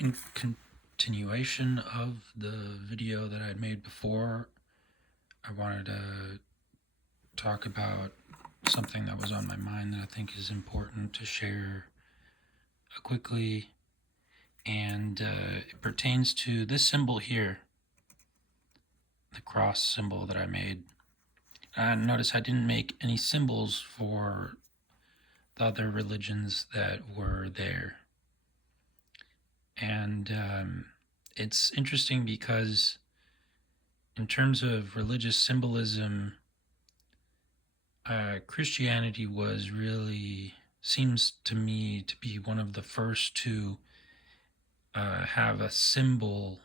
In continuation of the video that I had made before, I wanted to talk about something that was on my mind that I think is important to share quickly, and it pertains to this symbol here, the cross symbol that I made. Notice I didn't make any symbols for the other religions that were there. And it's interesting because in terms of religious symbolism, Christianity seems to me to be one of the first to have a symbol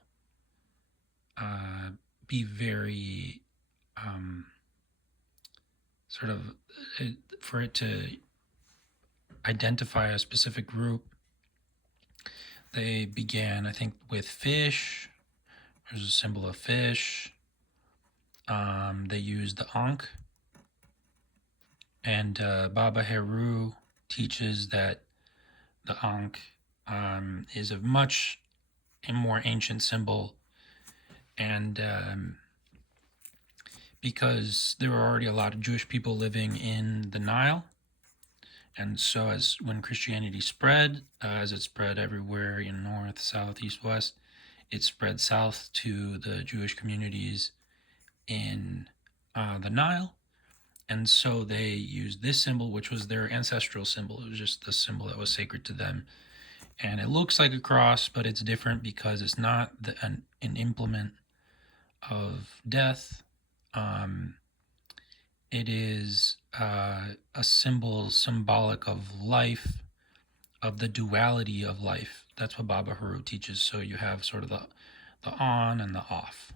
be very sort of, for it to identify a specific group. They began, I think, with fish. There's a symbol of fish. They used the Ankh. And Baba Heru teaches that the Ankh is a much more ancient symbol, and because there were already a lot of Jewish people living in the Nile, and so when Christianity spread, as it spread everywhere in north, south, east, west, it spread south to the Jewish communities in the Nile. And so they used this symbol, which was their ancestral symbol. It was just the symbol that was sacred to them. And it looks like a cross, but it's different because it's not an implement of death. It is a symbol symbolic of life, of the duality of life. That's what Baba Haru teaches. So you have sort of the on and the off,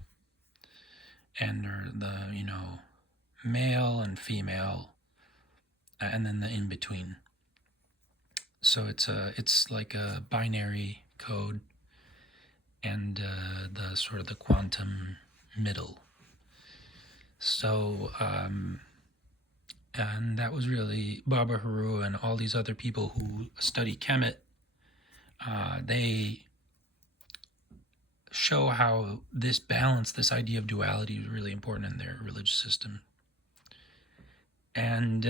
and the male and female, and then the in between. So it's like a binary code, and the sort of the quantum middle. So and that was really Baba Haru and all these other people who study Kemet. They show how this balance, this idea of duality, is really important in their religious system. And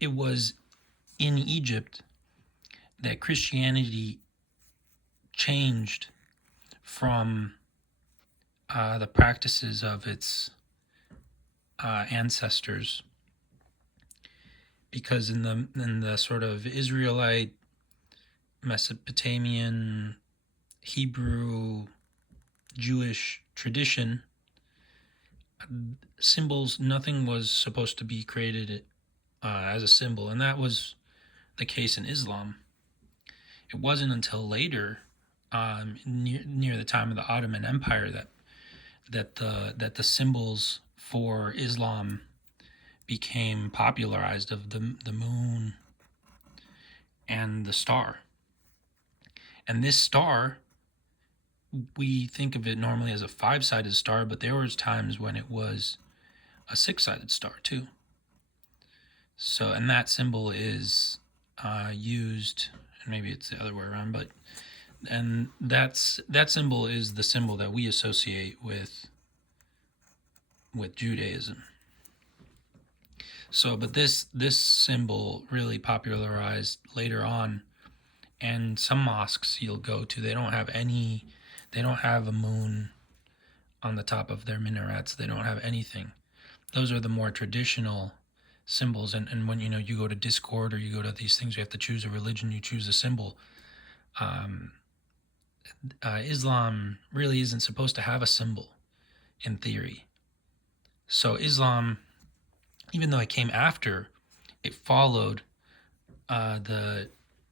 it was in Egypt that Christianity changed from the practices of its ancestors, because in the sort of Israelite, Mesopotamian, Hebrew, Jewish tradition, symbols, nothing was supposed to be created as a symbol, and that was the case in Islam. It wasn't until later, near the time of the Ottoman Empire, that the symbols for Islam became popularized, of the moon and the star. And this star, we think of it normally as a 5-sided star, but there was times when it was a 6-sided star too. So, and that symbol is used, and maybe it's the other way around, and that symbol is the symbol that we associate with Judaism. So, but this symbol really popularized later on, and some mosques you'll go to, they don't have a moon on the top of their minarets. They don't have anything. Those are the more traditional symbols. And when you go to Discord or you go to these things, you have to choose a religion, you choose a symbol. Islam really isn't supposed to have a symbol in theory. So Islam, even though it came after, it followed the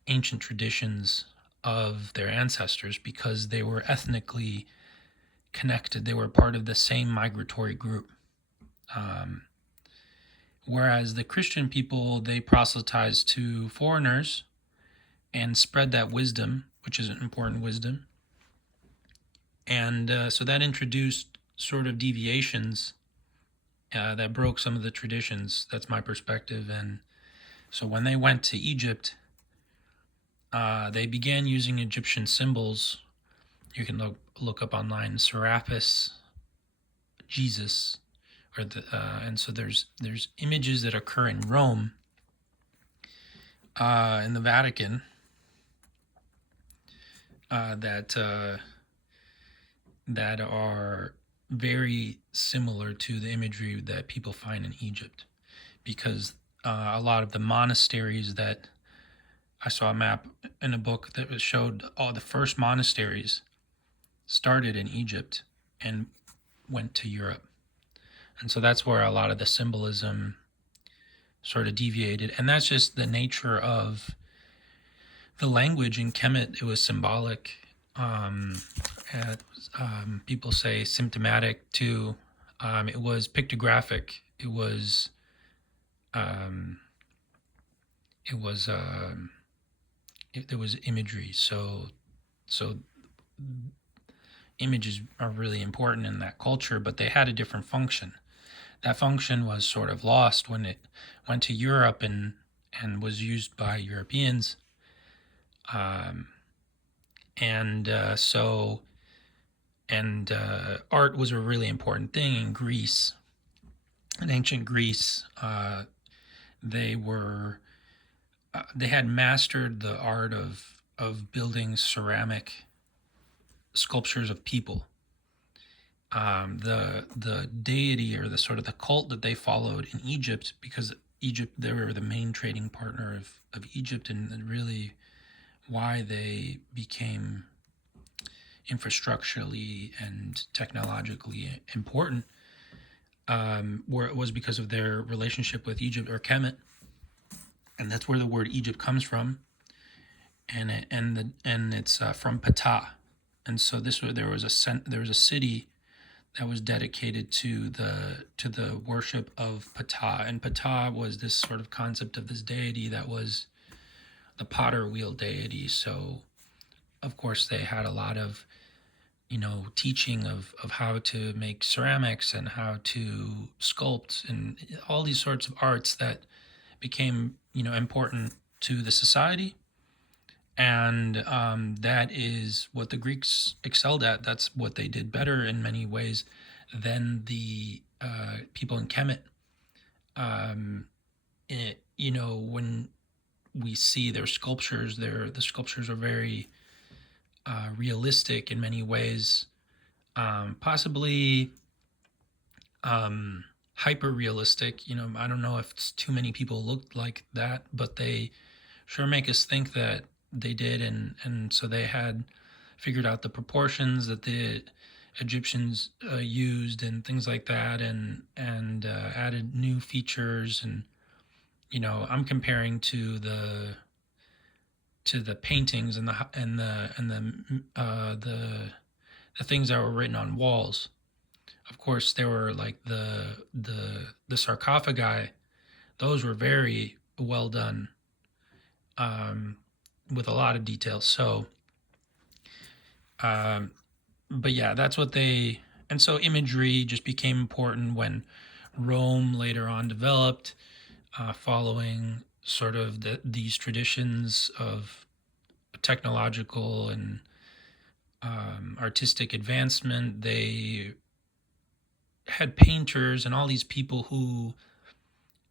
ancient traditions of their ancestors because they were ethnically connected. They were part of the same migratory group. Whereas the Christian people, they proselytized to foreigners and spread that wisdom, which is an important wisdom. And so that introduced sort of deviations that broke some of the traditions. That's my perspective. And so when they went to Egypt, they began using Egyptian symbols. You can look up online Serapis, Jesus, and so there's images that occur in Rome, in the Vatican, that are very similar to the imagery that people find in Egypt, because a lot of the monasteries that I saw a map in a book that showed all the first monasteries started in Egypt and went to Europe. And so that's where a lot of the symbolism sort of deviated. And that's just the nature of the language in Kemet. It was symbolic. People say symptomatic too. It was pictographic. It was there was imagery. So images are really important in that culture, but they had a different function. That function was sort of lost when it went to Europe and was used by Europeans. Art was a really important thing in Greece. In ancient Greece, they had mastered the art of building ceramic sculptures of people. The deity, or the sort of the cult that they followed in Egypt, because Egypt, they were the main trading partner of Egypt, and really why they became infrastructurally and technologically important, where it was because of their relationship with Egypt, or Kemet, and that's where the word Egypt comes from, and it's from Ptah, and so there was a city that was dedicated to the worship of Ptah, and Ptah was this sort of concept of this deity that was the potter wheel deity. So, of course, they had a lot of teaching of how to make ceramics and how to sculpt and all these sorts of arts that became important to the society. And that is what the Greeks excelled at. That's what they did better in many ways than the people in Kemet. When we see their sculptures, the sculptures are very realistic in many ways, possibly hyper realistic. I don't know if too many people looked like that, but they sure make us think that they did, and so they had figured out the proportions that the Egyptians used and things like that, and added new features. And I'm comparing to the paintings and the things that were written on walls. Of course, there were like the sarcophagi; those were very well done, with a lot of detail. So, but yeah, that's what they. And so imagery just became important when Rome later on developed, following sort of these traditions of technological and artistic advancement. They had painters and all these people who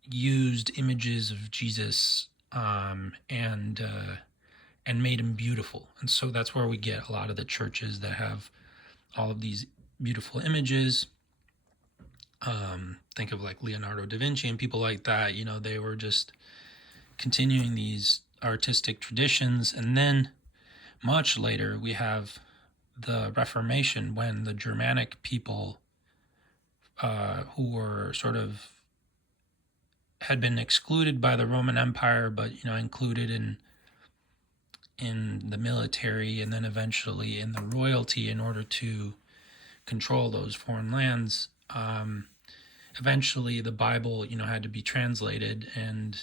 used images of Jesus, and made him beautiful. And so that's where we get a lot of the churches that have all of these beautiful images. Think of like Leonardo da Vinci and people like that. They were just continuing these artistic traditions. And then much later, we have the Reformation, when the Germanic people, who were sort of had been excluded by the Roman Empire, but included in the military, and then eventually in the royalty, in order to control those foreign lands. Eventually, the Bible, had to be translated, and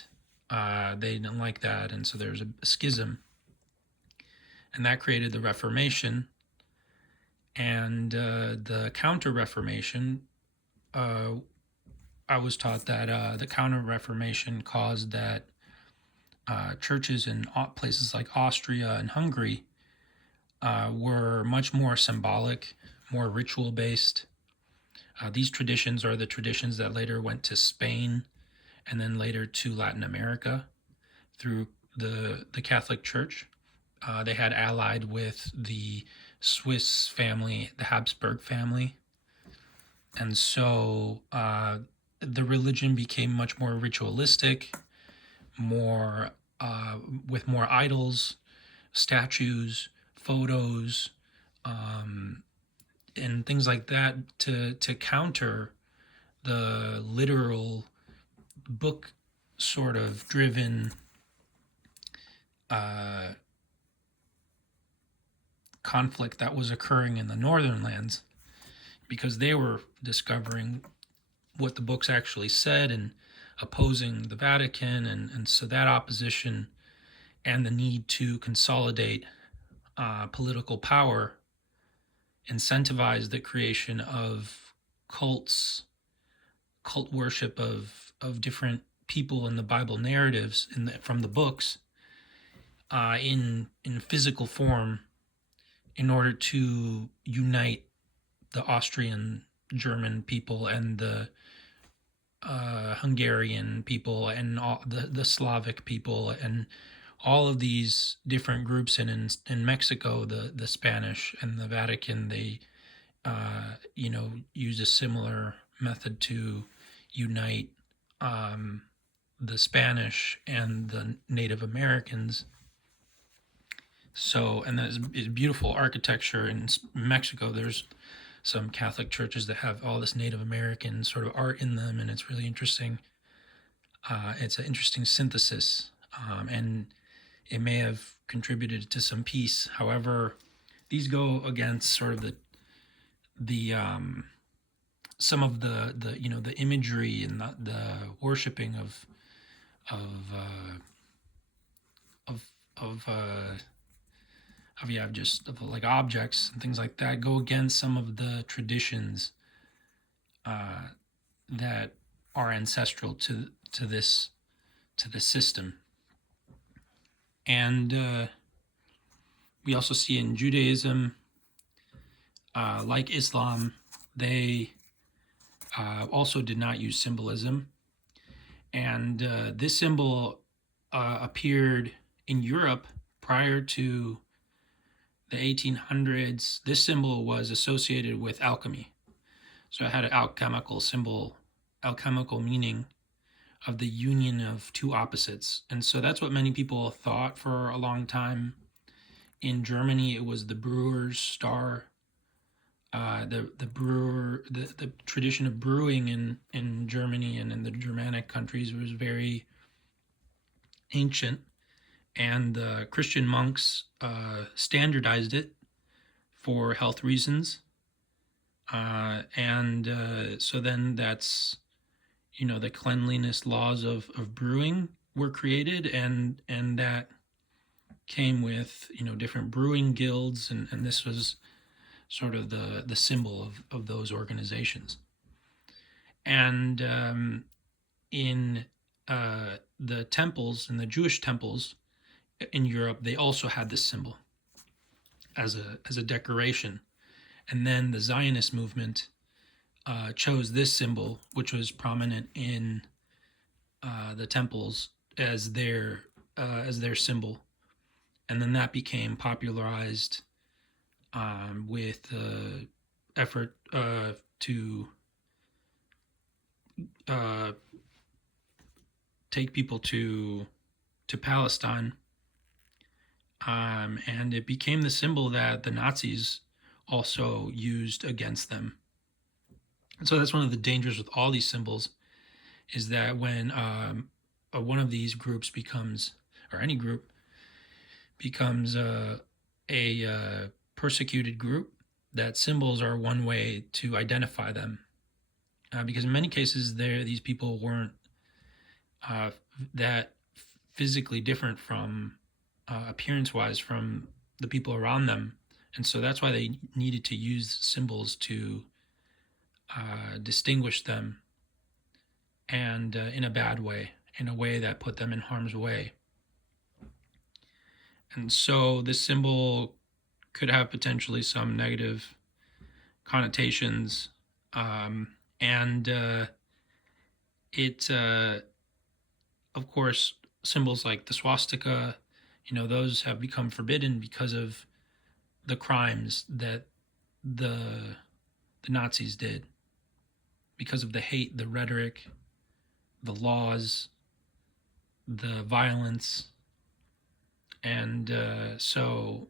they didn't like that, and so there's a schism, and that created the Reformation. And the Counter-Reformation, I was taught that the Counter-Reformation caused that churches in places like Austria and Hungary were much more symbolic, more ritual based. These traditions are the traditions that later went to Spain and then later to Latin America through the Catholic Church. They had allied with the Swiss family, the Habsburg family, and so the religion became much more ritualistic, more with more idols, statues, photos, um, and things like that to counter the literal book sort of driven uh, conflict that was occurring in the northern lands, because they were discovering what the books actually said and opposing the Vatican, and so that opposition and the need to consolidate political power incentivized the creation of cults, cult worship of different people in the Bible narratives from the books in physical form in order to unite the Austrian German people and the Hungarian people and all the Slavic people and all of these different groups. And in Mexico, the Spanish and the Vatican, they use a similar method to unite the Spanish and the Native Americans. So, and there's beautiful architecture in Mexico. There's some Catholic churches that have all this Native American sort of art in them, and it's really interesting. It's an interesting synthesis, and it may have contributed to some peace. However, these go against sort of the some of the imagery and the worshiping of just of like objects and things like that, go against some of the traditions that are ancestral to this system. And we also see in Judaism, like Islam, they also did not use symbolism. And this symbol appeared in Europe prior to the 1800s. This symbol was associated with alchemy. So it had an alchemical symbol, alchemical meaning of the union of two opposites. And so that's what many people thought for a long time. In Germany, it was the brewer's star. The tradition of brewing in Germany and in the Germanic countries was very ancient, and the Christian monks standardized it for health reasons. So then that's, the cleanliness laws of brewing were created, and that came with, different brewing guilds, and this was sort of the symbol of those organizations. And in the temples, in the Jewish temples in Europe, they also had this symbol as a decoration. And then the Zionist movement chose this symbol, which was prominent in the temples, as their symbol, and then that became popularized with the effort to take people to Palestine, and it became the symbol that the Nazis also used against them. And so that's one of the dangers with all these symbols, is that when one of these groups becomes, or any group becomes a persecuted group, that symbols are one way to identify them, because in many cases these people weren't that physically different from appearance-wise from the people around them, and so that's why they needed to use symbols to distinguish them, and in a bad way, in a way that put them in harm's way. And so this symbol could have potentially some negative connotations. And it, of course, symbols like the swastika, those have become forbidden because of the crimes that the the Nazis did, because of the hate, the rhetoric, the laws, the violence, and so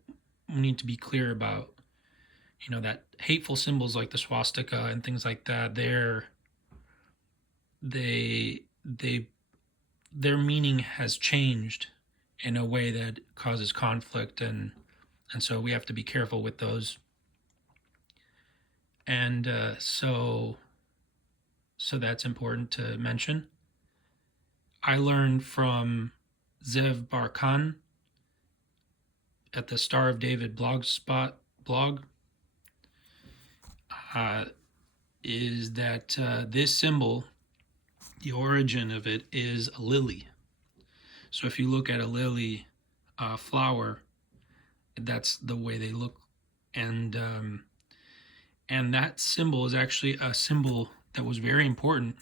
we need to be clear about that hateful symbols like the swastika and things like that. They their meaning has changed in a way that causes conflict, and so we have to be careful with those. And so that's important to mention. I learned from Zev Barkan at the Star of David blogspot blog, uh, is that this symbol, the origin of it is a lily. So if you look at a lily flower, that's the way they look, and that symbol is actually a symbol that was very important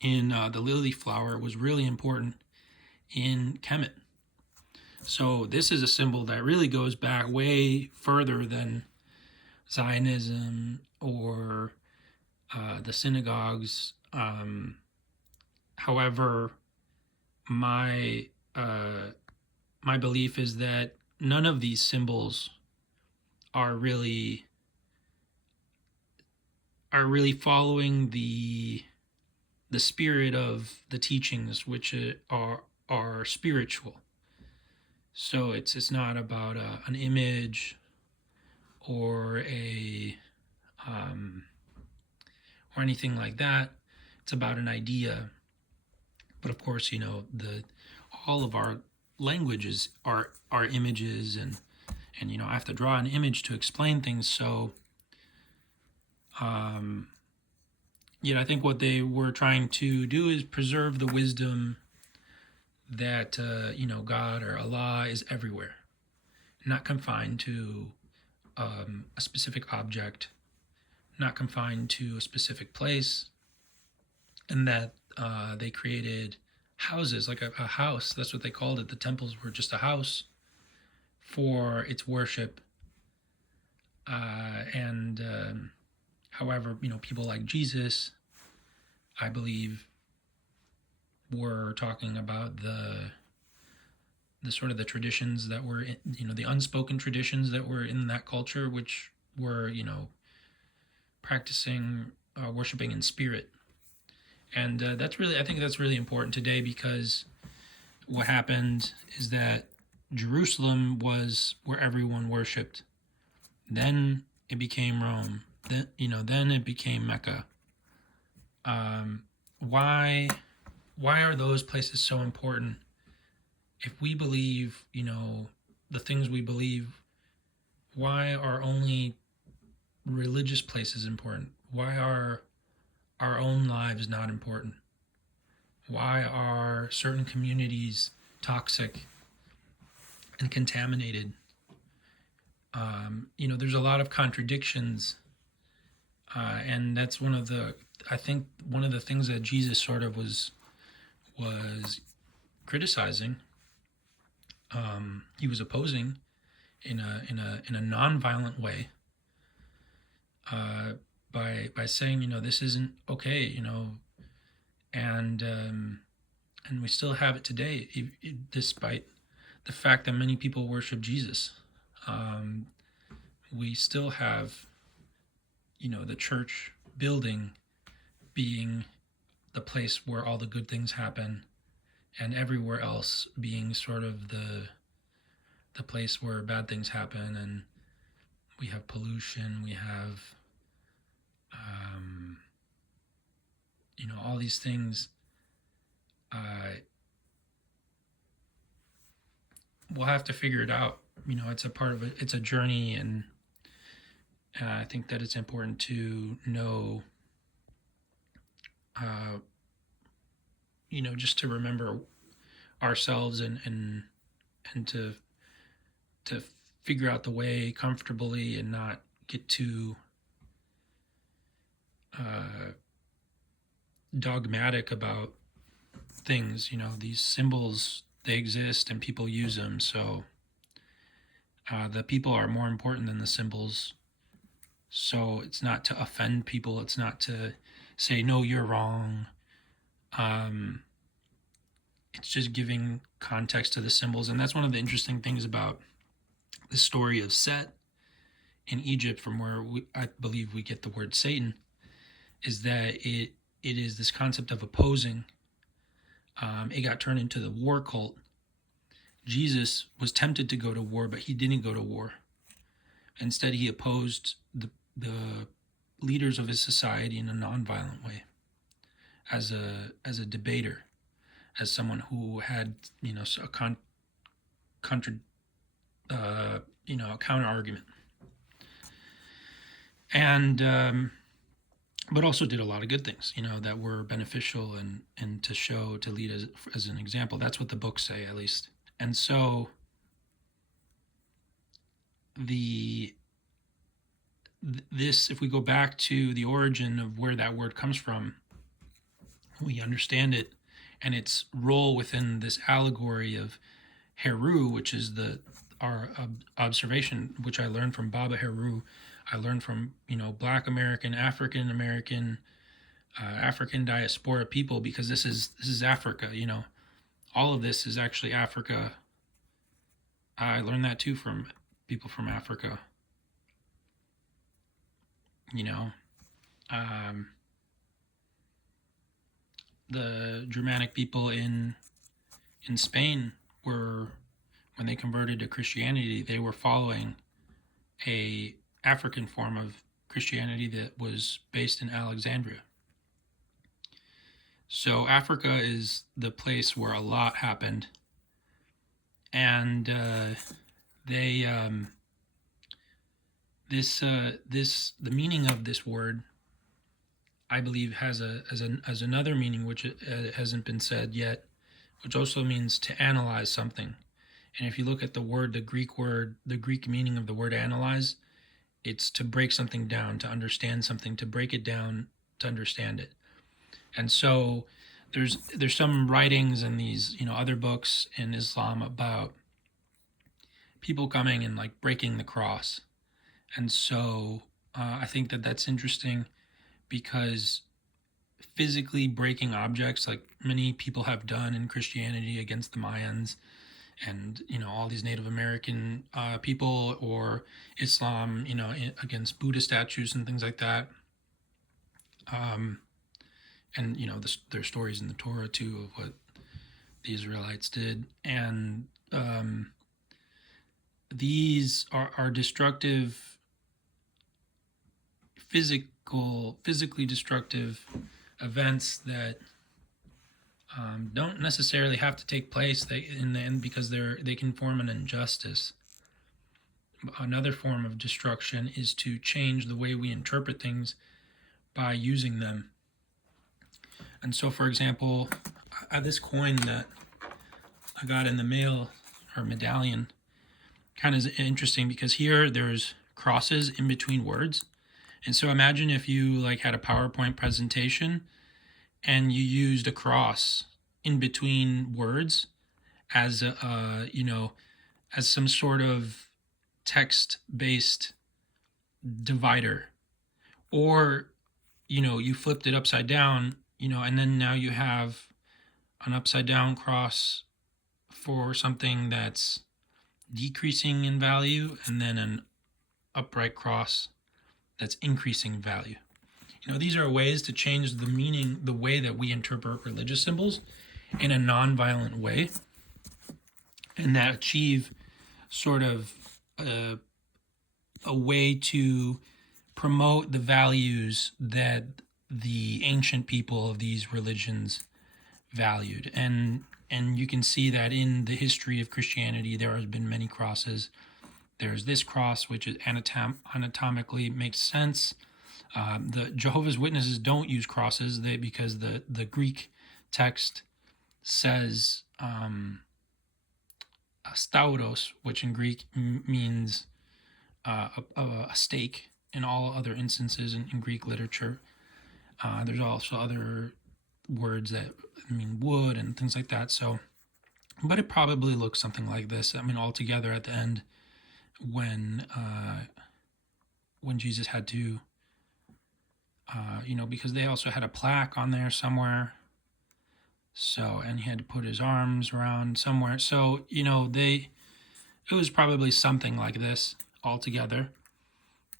in the lily flower. It was really important in Kemet. So this is a symbol that really goes back way further than Zionism or the synagogues. However, my my belief is that none of these symbols are really following the spirit of the teachings, which are spiritual. So it's not about an image or a or anything like that. It's about an idea. But of course, all of our languages are images, and I have to draw an image to explain things. So I think what they were trying to do is preserve the wisdom that God or Allah is everywhere, not confined to a specific object, not confined to a specific place, and that they created houses, like a house. That's what they called it. The temples were just a house for its worship. And however, people like Jesus, I believe, were talking about the sort of the traditions that were the unspoken traditions that were in that culture, which were practicing worshiping in spirit. And I think that's really important today, because what happened is that Jerusalem was where everyone worshipped. Then it became Rome. Then it became Mecca. Why are those places so important? If we believe, the things we believe, why are only religious places important? Why are our own lives not important? Why are certain communities toxic and contaminated? There's a lot of contradictions, and that's I think one of the things that Jesus sort of was criticizing. He was opposing in a non-violent way, by saying, this isn't okay, and we still have it today, despite the fact that many people worship Jesus. We still have, the church building being the place where all the good things happen, and everywhere else being sort of the place where bad things happen, and we have pollution, we have all these things. We'll have to figure it out. It's a part of it. It's a journey, and I think that it's important to know, just to remember ourselves and and to figure out the way comfortably and not get too dogmatic about things. These symbols, they exist and people use them, so the people are more important than the symbols. So it's not to offend people, it's not to say, no, you're wrong. It's just giving context to the symbols. And that's one of the interesting things about the story of Set in Egypt, from where I believe we get the word Satan, is that it is this concept of opposing. It got turned into the war cult. Jesus was tempted to go to war, but he didn't go to war. Instead, he opposed the leaders of his society in a nonviolent way, as a debater, as someone who had a counter argument, and but also did a lot of good things, that were beneficial and to lead as an example. That's what the books say, at least. And so if we go back to the origin of where that word comes from, we understand it and its role within this allegory of Heru, which is our observation, which I learned from Baba Heru. I learned from Black American, African American, African diaspora people, because this is Africa. All of this is actually Africa. I learned that too from people from Africa. The Germanic people in Spain were, when they converted to Christianity, they were following a African form of Christianity that was based in Alexandria. So Africa is the place where a lot happened, and the meaning of this word, I believe, has another meaning which hasn't been said yet, which also means to analyze something. And if you look at the Greek meaning of the word analyze, it's to break something down, to understand something, to break it down, to understand it. And so there's some writings in these other books in Islam about people coming and breaking the cross. And so I think that's interesting, because physically breaking objects, like many people have done in Christianity against the Mayans and all these Native American people, or Islam against Buddha statues and things like that, and there's stories in the Torah too of what the Israelites did, and these are destructive, physically destructive events that don't necessarily have to take place in the end, because they can form an injustice. Another form of destruction is to change the way we interpret things by using them. And so, for example, this coin that I got in the mail, or medallion, kind of is interesting, because here there's crosses in between words. And so imagine if you had a PowerPoint presentation and you used a cross in between words as as some sort of text-based divider, or you flipped it upside down, and then now you have an upside down cross for something that's decreasing in value, and then an upright cross that's increasing value. These are ways to change the meaning, the way that we interpret religious symbols in a non-violent way, and that achieve sort of a way to promote the values that the ancient people of these religions valued. And you can see that in the history of Christianity, there has been many crosses. There's this cross, which is anatomically makes sense. The Jehovah's Witnesses don't use crosses because the Greek text says stauros, which in Greek means a stake in all other instances in Greek literature. There's also other words that mean wood and things like that. So, but it probably looks something like this. I mean, all together at the end, when Jesus had to, because they also had a plaque on there somewhere. So, and he had to put his arms around somewhere. So, it was probably something like this all together.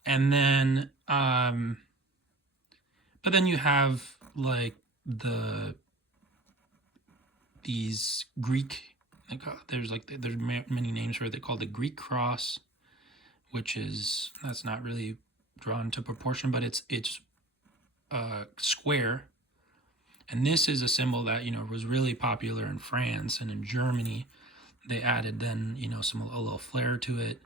And then, but then you have like these Greek, there's many names for it. They call it the Greek cross, which that's not really drawn to proportion, but it's square. And this is a symbol that was really popular in France and in Germany. They added then a little flair to it.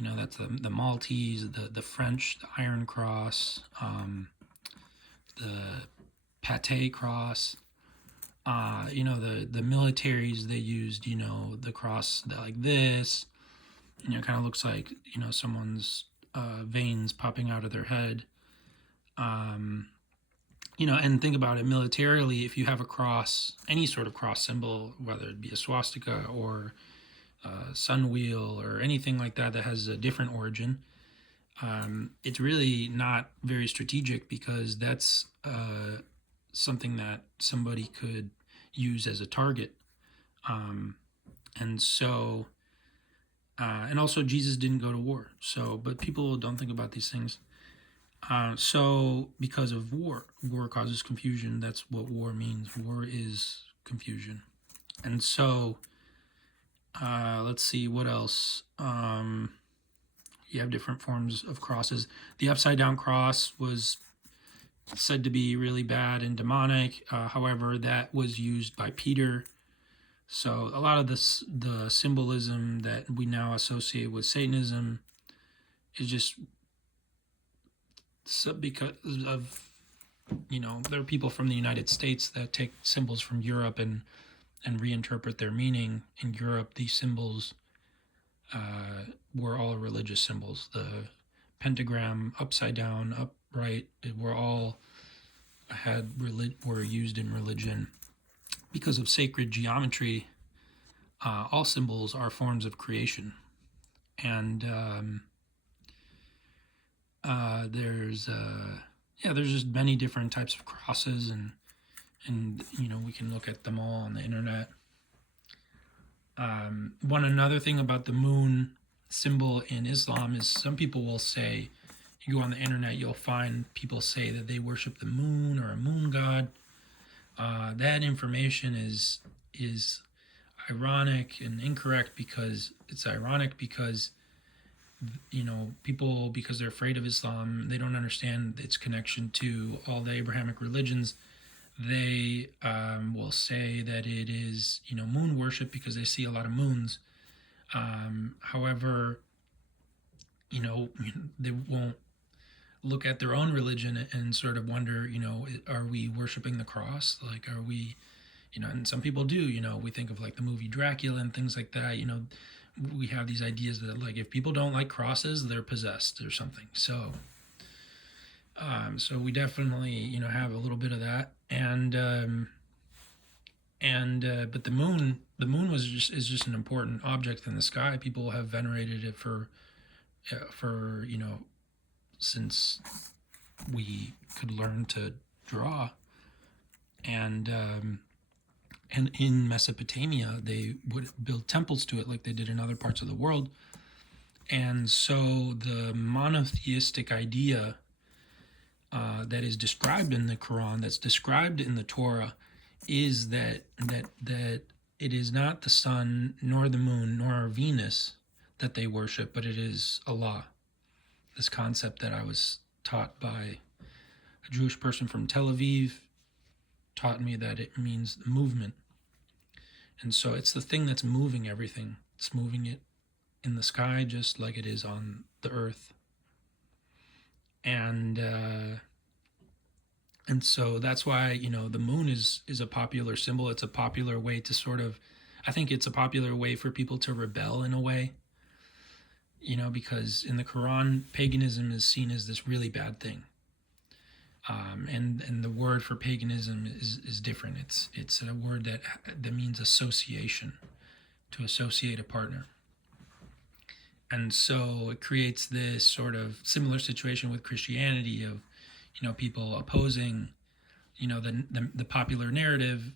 That's the Maltese, the French, the Iron Cross, the Pate Cross. The militaries, they used the cross like this. Kind of looks like someone's veins popping out of their head. And think about it militarily. If you have a cross, any sort of cross symbol, whether it be a swastika or a sun wheel or anything like that has a different origin, it's really not very strategic, because that's something that somebody could use as a target. And so, and also Jesus didn't go to war. So, but people don't think about these things. So because of war causes confusion. That's what war means. War is confusion. And so, let's see what else. You have different forms of crosses. The upside down cross was said to be really bad and demonic. However, that was used by Peter. So a lot of the symbolism that we now associate with Satanism is just because of, there are people from the United States that take symbols from Europe and reinterpret their meaning. In Europe, these symbols were all religious symbols. The pentagram, upside down, upright, were used in religion. Because of sacred geometry, all symbols are forms of creation. And there's just many different types of crosses, and we can look at them all on the internet. Another thing about the moon symbol in Islam is some people will say, you go on the internet, you'll find people say that they worship the moon or a moon god. That information is ironic and incorrect, because it's ironic because people, because they're afraid of Islam, they don't understand its connection to all the Abrahamic religions. They will say that it is moon worship because they see a lot of moons. However, they won't look at their own religion and sort of wonder, are we worshiping the cross? Like, are we, and some people do, we think of like the movie Dracula and things like that. We have these ideas that like if people don't like crosses, they're possessed or something. So we definitely have a little bit of that. And but the moon is just an important object in the sky. People have venerated it for since we could learn to draw. And in Mesopotamia, they would build temples to it like they did in other parts of the world. And so the monotheistic idea that is described in the Quran, that's described in the Torah, is that it is not the sun, nor the moon, nor Venus that they worship, but it is Allah. This concept that I was taught by a Jewish person from Tel Aviv taught me that it means movement. And so it's the thing that's moving everything. It's moving it in the sky just like it is on the earth. And so that's why, the moon is a popular symbol. It's a popular way to sort of I think it's a popular way for people to rebel in a way, because in the Quran, paganism is seen as this really bad thing. And the word for paganism is different. It's a word that means association, to associate a partner. And so it creates this sort of similar situation with Christianity of, people opposing, the popular narrative,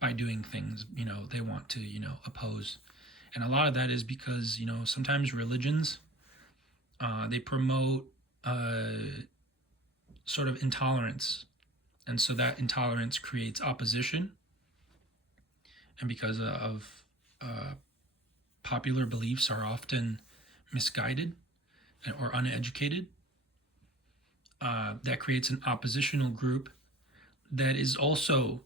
by doing things, they want to, oppose. And a lot of that is because, sometimes religions, they promote sort of intolerance. And so that intolerance creates opposition. And because of popular beliefs are often misguided or uneducated, that creates an oppositional group that is also,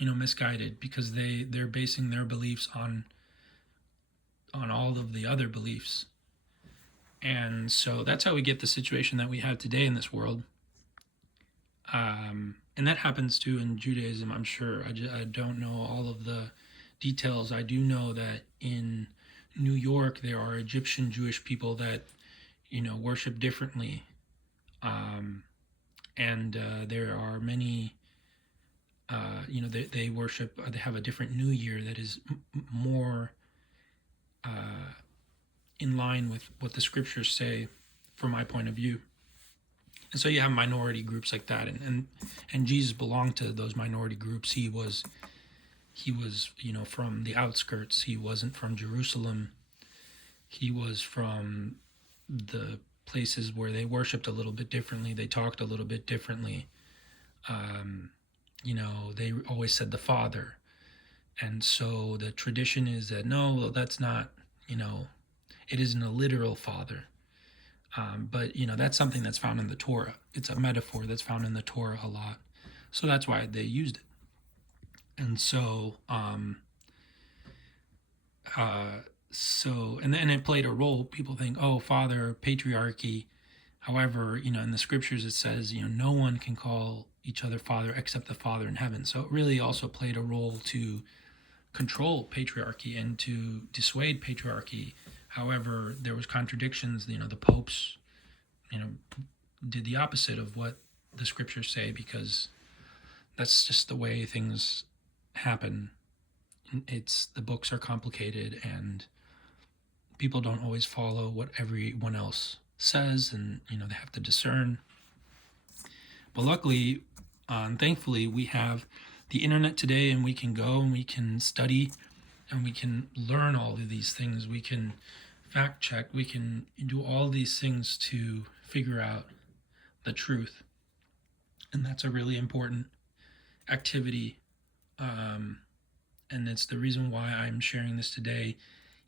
misguided, because they're basing their beliefs on all of the other beliefs. And so that's how we get the situation that we have today in this world. And that happens too in Judaism, I'm sure. I don't know all of the details. I do know that in New York there are Egyptian Jewish people that, worship differently. And there are many, they worship, they have a different New Year that is more in line with what the scriptures say, from my point of view. And so you have minority groups like that, and Jesus belonged to those minority groups. He was from the outskirts. He wasn't from Jerusalem. He was from the places where they worshipped a little bit differently. They talked a little bit differently. They always said the Father. And so the tradition is that, no, that's not, it isn't a literal father. But, that's something that's found in the Torah. It's a metaphor that's found in the Torah a lot. So that's why they used it. And so, and then it played a role. People think, oh, father, patriarchy. However, in the scriptures it says, no one can call each other father except the Father in heaven. So it really also played a role to control patriarchy and to dissuade patriarchy. However, there was contradictions. The popes, did the opposite of what the scriptures say, because that's just the way things happen. The books are complicated, and people don't always follow what everyone else says, and they have to discern. But luckily, and thankfully, we have the internet today, and we can go and we can study and we can learn all of these things. We can fact check. We can do all these things to figure out the truth. And that's a really important activity. And it's the reason why I'm sharing this today,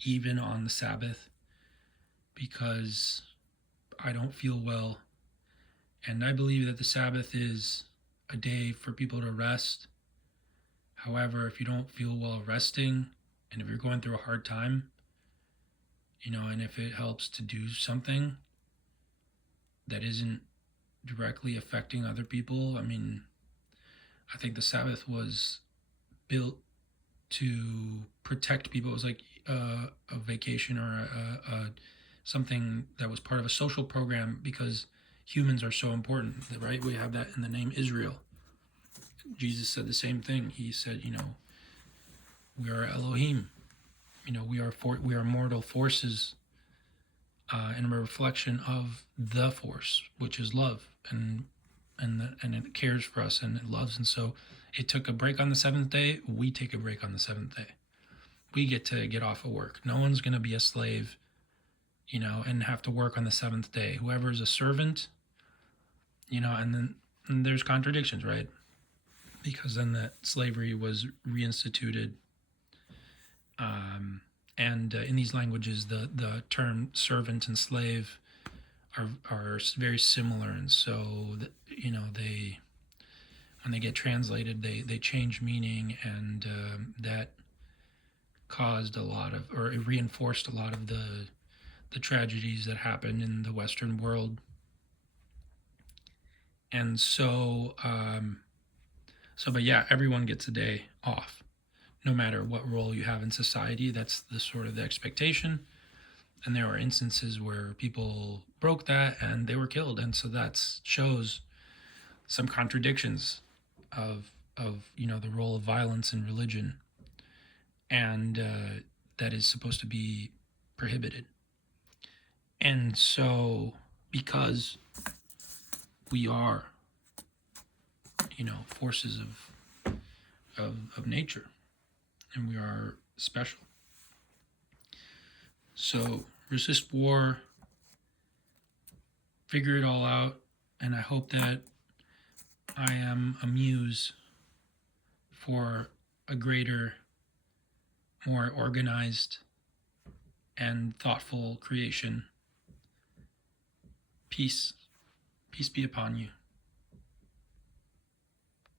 even on the Sabbath, because I don't feel well. And I believe that the Sabbath is a day for people to rest. However, if you don't feel well resting, and if you're going through a hard time, and if it helps to do something that isn't directly affecting other people, I think the Sabbath was built to protect people. It was like a vacation or something that was part of a social program, because humans are so important, right? We have that in the name Israel. Jesus said the same thing. He said, we are Elohim. We are mortal forces, and a reflection of the force, which is love, and it cares for us and it loves. And so it took a break on the seventh day. We take a break on the seventh day. We get to get off of work. No one's going to be a slave, and have to work on the seventh day. Whoever is a servant, and there's contradictions, right? Because then that slavery was reinstituted. And in these languages, the term servant and slave are very similar, and so they, when they get translated, they change meaning, and that caused a lot of, or it reinforced a lot of the tragedies that happened in the Western world. And so, but yeah, everyone gets a day off. no matter what role you have in society, that's the sort of the expectation. And there were instances where people broke that and they were killed, and so that shows some contradictions of the role of violence in religion, and that is supposed to be prohibited. And so, because we are, forces of nature, and we are special. So resist war, figure it all out, and I hope that I am a muse for a greater, more organized, and thoughtful creation. Peace. Peace be upon you.